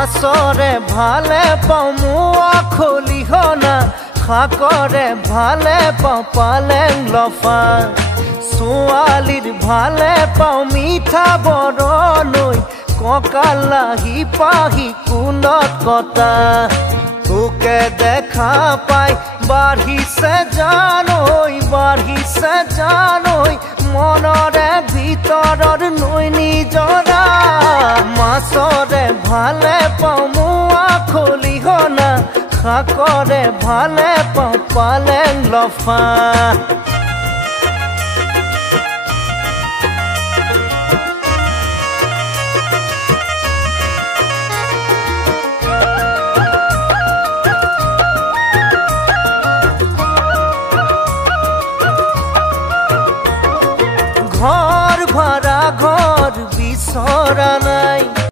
মাছৰে ভালে পাওঁ মোৱা খলিহনা শাকৰে ভালে পাওঁ পালেং লফা ছোৱালীৰ ভালে পাওঁ মিঠা বৰণৈ কঁকালাহি পাহি কুলত কটা তোকে দেখা পাই বাঢ়িছে জানৈ মনৰে ভিতৰৰ নৈ নিজৰা মাছৰে ভালে পাওঁ মোৱা খলিহনা শাকৰে ভালে পাওঁ পালেং লফা